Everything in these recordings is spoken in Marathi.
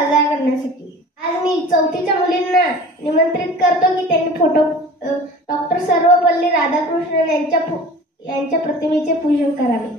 साजरा करण्यासाठी आज मी चौथीच्या मुलींना निमंत्रित करतो की त्यांनी डॉक्टर सर्वपल्ली राधाकृष्णन यांच्या प्रतिमेचे पूजन करावे।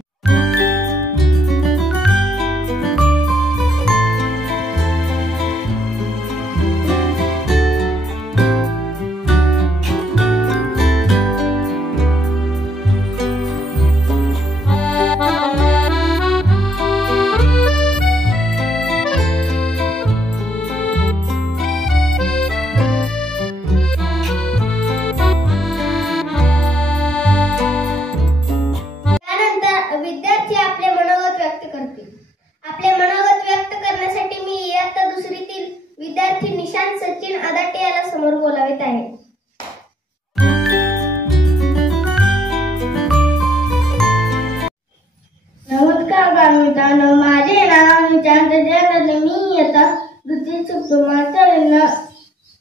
विद्यार्थी आपले मनोगत व्यक्त करतील। आपले मनोगत व्यक्त करण्यासाठी मी इयत्ता दुसरीतील विद्यार्थी निशांत सचिन आदाटे याला समोर बोलावित आहे। नमस्कार बालमित्रांनो, माझे नाव निशांत सचिन, मी इयत्ता दुसरी सुकुमार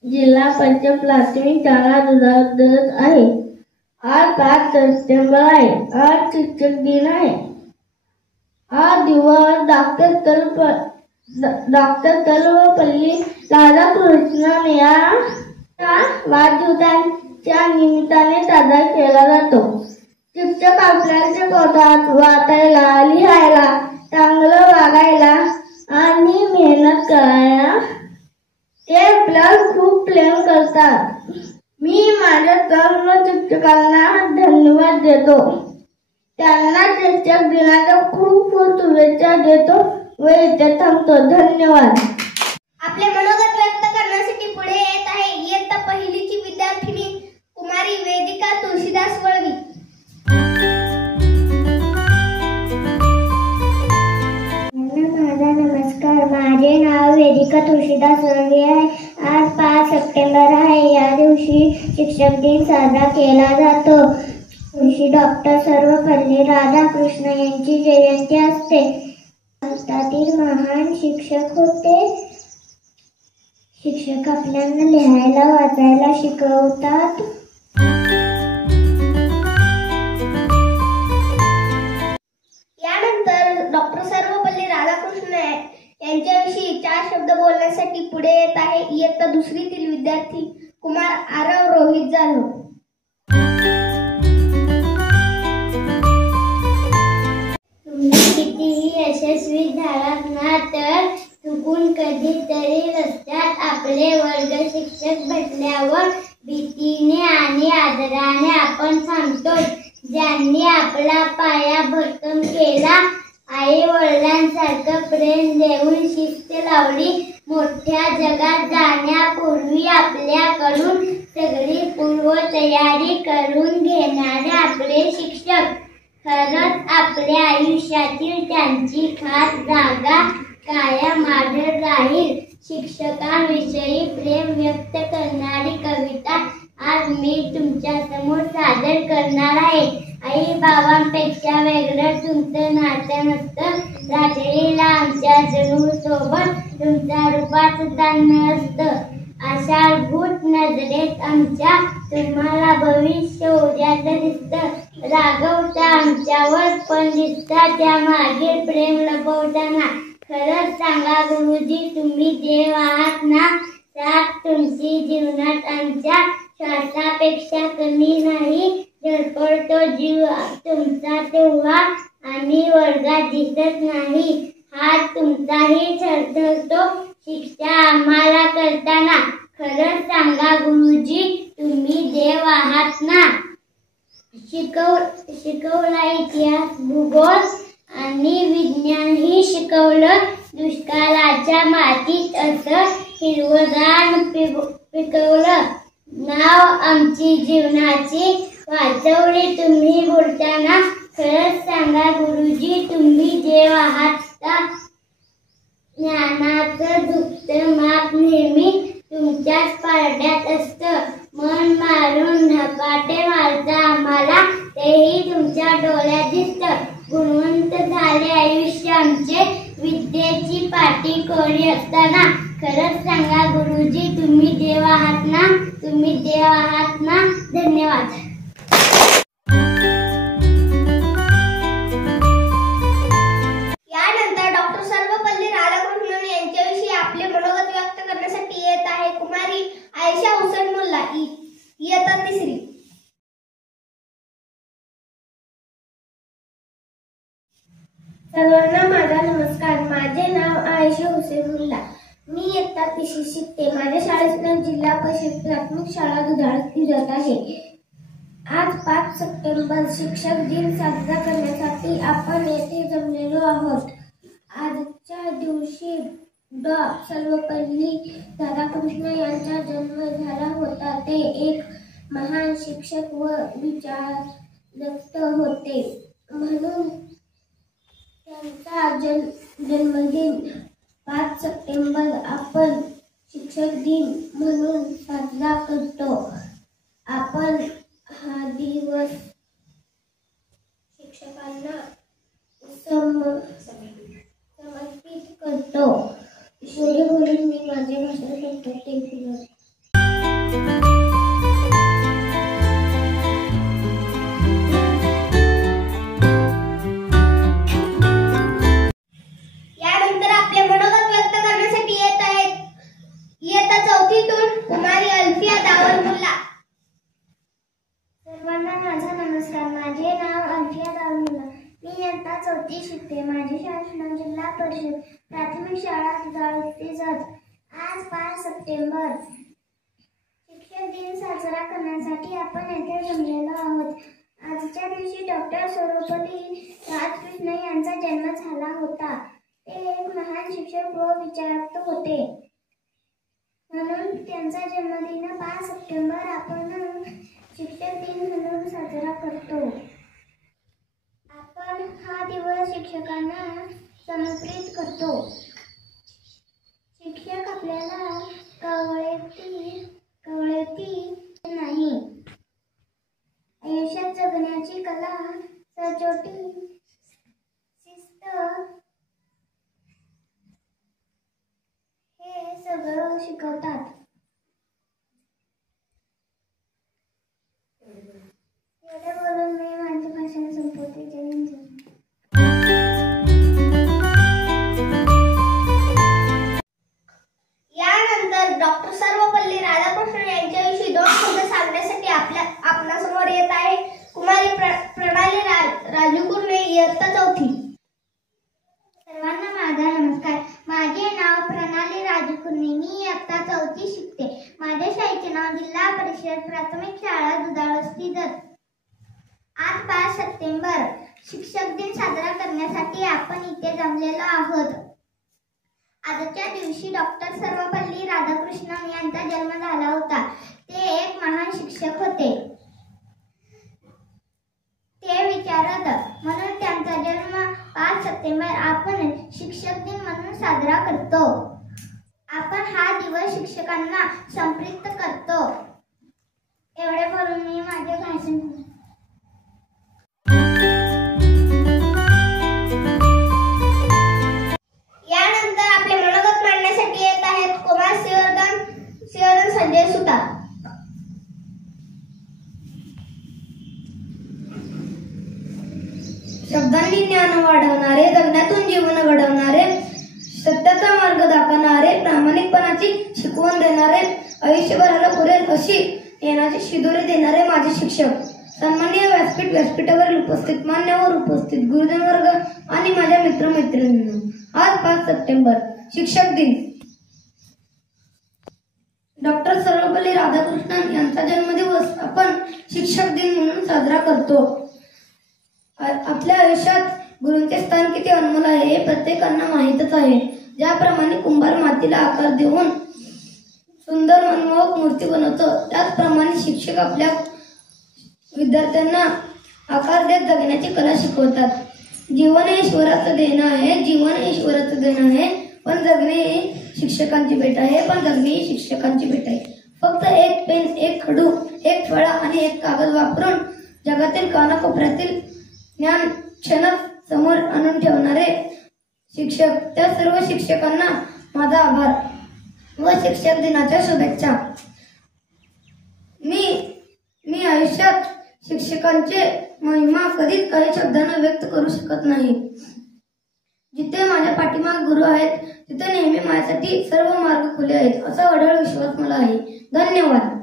जिल्हा पंचायत प्राथमिक शाळा दुधात आहे। आज 5 सप्टेंबर आहे। आज शिक्षक दिन आहे। हा दिवस डॉक्टर सर्वपल्ली राधाकृष्णन यांच्या वाढदिवसाच्या निमित्ताने साजरा केला जातो। शिक्षक आपल्याला शिकवतात वाचायला, लिहायला, चांगलं वागायला आणि मेहनत करायला। ते आपल्याला खूप प्रेम करतात। मी माझ्या सर्व शिक्षकांना धन्यवाद देतो। त्यांना शिक्षक दिनाच्या खूप खूप शुभेच्छा देतो व इथे थांबतो। धन्यवाद। आपले मनोगत व्यक्त करण्यासाठी पुढे येत आहे इयत्ता पहिलीची विद्यार्थिनी कुमारी वेदिका तुळशीदास वळवी। माझा नमस्कार, माझे नाव वेदिका तुळशीदास वळवी आहे। आज 5 सप्टेंबर आहे। या दिवशी शिक्षक दिन साजरा केला जातो। दिवशी डॉक्टर सर्वपल्ली राधाकृष्ण यांची जयंती असते। भारतातील महान शिक्षक होते। शिक्षक आपल्याला लिहायला वाचायला शिकवतात। यानंतर डॉक्टर सर्वपल्ली राधाकृष्ण यांच्याविषयी 4 शब्द बोलण्यासाठी पुढे येत आहे इयत्ता दुसरीतील विद्यार्थी कुमार आरव रोहित जाधव। तुम्ही कितीही यशस्वी झालात ना तर चुकून कधीतरी रस्त्यात आपले वर्ग शिक्षक भेटल्यावर भीतीने आणि आदराने आपण थांबतो। ज्यांनी आपला पाया भक्कम केला, आई वडिलांसारखं प्रेम देऊन शिस्त लावली, मोठ्या जगात जाण्यापूर्वी आपल्याकडून सगळी पूर्वतयारी करून घेणारे आपले शिक्षक, खरंच आपल्या आयुष्यातील त्यांची खास जागा कायम आढळ राहील। शिक्षकांविषयी प्रेम व्यक्त करणारी कविता आज मी तुमच्या समोर सादर करणार आहे। आई बाबांपेक्षा वेगळं तुमचं नातं नसतं, रात्रीला आमच्या जणू सोबत तुमच्या रूपात सुद्धा नसतं। आषाढभूत नजरेत आमच्या तुम्हाला भविष्य उद्याचं दिसतं। रागवता आमच्यावर पण दिसता त्या मागील प्रेम लपवताना। खरंच सांगा गुरुजी, तुम्ही देव आहात ना? साथ तुमची जीवनात आमच्या श्वासापेक्षा कमी नाही। धडपडतो जीव तुमचा तेव्हा आणि वर्गात दिसत नाही। हात तुमचाही थरथरतो शिक्षा आम्हाला करताना। खरंच सांगा गुरुजी, तुम्ही देव आहात ना? शिकवला इतिहास, भूगोल आणि विज्ञानही शिकवलं। दुष्काळाच्या मातीत असं हिरवंगार पिकवलं। नाव आमची जीवनाची वाचवली तुम्ही बोलताना। खरंच सांगा गुरुजी, तुम्ही देव आहात का? ज्ञानाचं दुप्तं माप नेहमी तुमच्याच पारड्यात असतं। मन मारून धपाटे मारता आम्हाला, तेही तुमच्या डोळ्यात दिसतं। गुणवंत झाले आयुष्य आमचे विद्येची पाटी कोरी असताना। खरंच सांगा गुरुजी, तुम्ही देव आहात ना? तुम्ही देव आहात ना? धन्यवाद। यानंतर डॉक्टर सर्वपल्ली राधाकृष्णन यांच्याविषयी आपले सर्वांना माझा नमस्कार. माझे नाव आयशा हुसेनुल्ला. मी इयत्ता 3शी शिकते. माझ्या शाळेचं नाव जिल्हा परिषद प्राथमिक शाळा दुधाळ जात आहे. आज 5 सप्टेंबर शिक्षक दिन साजरा करण्यासाठी आपण येथे जमलेलो आहोत. आजच्या दिवशी सर्वपल्ली राधाकृष्ण यांचा जन्म झाला होता. ते एक महान शिक्षक व विचारक होते, म्हणून त्यांचा जन्मदिन 5 सप्टेंबर आपण शिक्षक दिन म्हणून साजरा करतो. आपण हा दिवस शिक्षकांना समर्पित करतो. ईश्वरी बोलून मी माझे भाषण करतो. यानंतर आपले मनोगत व्यक्त करण्यासाठी येत आहेत इयत्ता 4थीतून कुमारी अल्फिया दावरमुल्ला. सर्वांना माझा नमस्कार. माझे नाव अल्फिया दावरमुल्ला. मी इयत्ता 4थी शिकते. माझी शाळा जिल्हा परिषद प्राथमिक शाळा दुधाळ जात. आज 5 सप्टेंबर शिक्षक दिन साजरा करण्यासाठी आपण येथे जमलेलो आहोत. आजच्या दिवशी सर्वपल्ली राधाकृष्ण यांचा जन्म झाला होता. ते एक महान शिक्षक व विचारक होते, म्हणून त्यांचा जन्मदिन 5 सप्टेंबर आपण शिक्षक दिन म्हणून साजरा करतो. आपण हा दिवस शिक्षकांना समर्पित करतो. शिक्षक आपल्याला कवळती नाही, आयुष्यात जगण्याची कला, सचोटी, शिस्त हे सगळं शिकवतात. एवढे बोलून मी माझे भाषण संपवते. जय हिंद. यानंतर डॉक्टर सर्वपल्ली राधाकृष्ण यांच्याविषयी 2 शब्द सांगण्यासाठी आपल्यासमोर येत आहे कुमारी प्रणाली राजू कुर्णे, इयत्ता 4थी. सर्वांना माझा नमस्कार. माझे नाव प्रणाली राजू कुर्णे. मी इयत्ता 4थी शिकते. माझ्या शाळेचे नाव जिल्हा परिषद प्राथमिक शाळा दुधाळ जात. आज 5 सप्टेंबर शिक्षक दिन साजरा करण्यासाठी आपण इथे जमलेलो आहोत. आजच्या दिवशी सर्वपल्ली राधाकृष्णन यांचा जन्म झाला होता. ते एक महान शिक्षक होते, ते विचारक, म्हणून त्यांचा जन्म 5 सप्टेंबर आपण शिक्षक दिन म्हणून साजरा करतो. आपण हा दिवस शिक्षकांना समर्पित करतो. एवढे बोलून मी माझे भाषण. यानंतर आपले मनोगत मांडण्यासाठी येत आहेत कुमार सिवर्धन संजय सुतार. शब्दांनी ज्ञान वाढवणारे, जगण्यातून जीवन घडवणारे, सत्याचा मार्ग दाखवणारे, प्रामाणिकपणाची शिकवण देणारे, आयुष्यभराला पुरेल अशी ज्ञानाची शिदोरी देणारे माझे शिक्षक, सन्माननीय व्यासपीठावर उपस्थित मान्यवर, उपस्थित गुरुजन वर्ग आणि माझ्या मित्रमैत्रिणींनो, आज 5 सप्टेंबर शिक्षक दिन. डॉक्टर सर्वपल्ली राधाकृष्णन यांचा जन्मदिवस आपण शिक्षक दिन म्हणून साजरा करतो. आपल्या आयुष्यात गुरूंचे स्थान किती अनमोल आहे हे प्रत्येकांना माहीतच आहे. ज्याप्रमाणे कुंभार मातीला आकार देऊन सुंदर मनमोहक मूर्ती बनवतो, त्याचप्रमाणे शिक्षक आपल्या विद्यार्थ्यांना आकार देत जगण्याची कला शिकवतात. जीवन हे ईश्वराचं देणं आहे, पण जगणे ही शिक्षकांची भेट आहे. फक्त एक पेन, एक खडू, एक फळा आणि एक कागद वापरून जगातील कानाकोपऱ्यातील ज्ञान क्षणात समोर आणून ठेवणारे शिक्षक, त्या सर्व शिक्षकांना माझा आभार व शिक्षक दिनाच्या शुभेच्छा. मी आयुष्यात शिक्षकांचे महिमा कधीच काही शब्दांना व्यक्त करू शकत नाही. जिथे माझ्या पाठीमागे गुरु आहेत, तिथे नेहमी माझ्यासाठी सर्व मार्ग खुले आहेत, असा अढळ विश्वास मला आहे. धन्यवाद.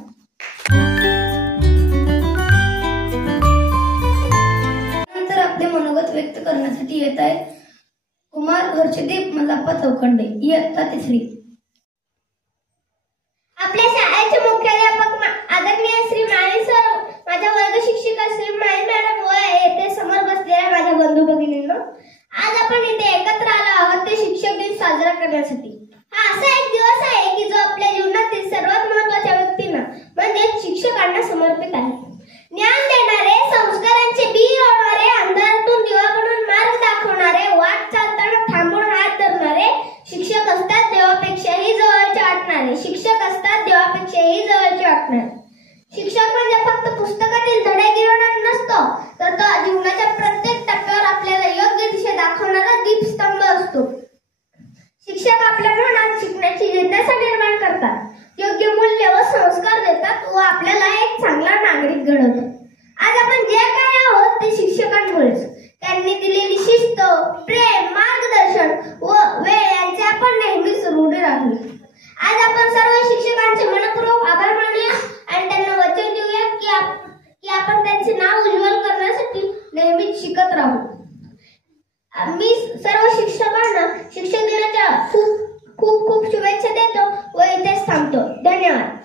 नंतर आपले मनोगत व्यक्त करण्यासाठी येत आहेत कुमार हर्षदीप मल्लाप्पा चौखंडे, इयत्ता 3री. आपल्या शाळेचे मुख्याध्यापक आदरणीय श्री माळी सर, माझ्या वर्ग शिक्षिका श्री माळी मॅडम व येथे समोर बसलेल्या माझ्या बंधू भगिनींनो, आज आपण इथे एकत्र आलो आहोत ते शिक्षक दिन साजरा करण्यासाठी. हा असा एक दिवस आहे की जो आपल्या जीवनातील सर्वात महत्त्वाच्या व्यक्तींना म्हणजे शिक्षकांना समर्पित आहे. ज्ञान देणारे, संस्कारांचे बी रोवणारे, अंधारातून दिवा बनवून मार्ग दाखवणारे, वाट चालताना थांबून हात धरणारे शिक्षक असतात देवापेक्षाही जवळचे वाटणारे. शिक्षक असतात देवापेक्षाही जवळचे वाटणारे. शिक्षक म्हणजे फक्त पुस्तकातील धडे गिरवणारा नसतो, तर तो जीवनाच्या प्रत्येक टप्प्यावर आपल्याला योग्य दिशा दाखवणारा दीपस्तंभ असतो. शिक्षक आपल्या मनात शिकण्याची जिज्ञासा निर्माण करतात, योग्य मूल्य व संस्कार देतात व आपल्याला एक चांगला नागरिक घडवतात. आज आपण जे काय आहोत ते शिक्षकांमुळेच. त्यांनी दिलेली शिस्त, प्रेम, मार्गदर्शन व वेळ यांचे आपण नेहमीच ऋणी राहू. आज आपण सर्व शिक्षकांचे मनपूर्वक आभार मानूया आणि त्यांना वचन देऊया की आपण त्यांचे नाव उज्ज्वल करण्यासाठी नेहमीच शिकत राहू. मी सर्व शिक्षकांना शिक्षक दिनाच्या खूप खूप खूप शुभेच्छा देतो व इथेच थांबतो. धन्यवाद.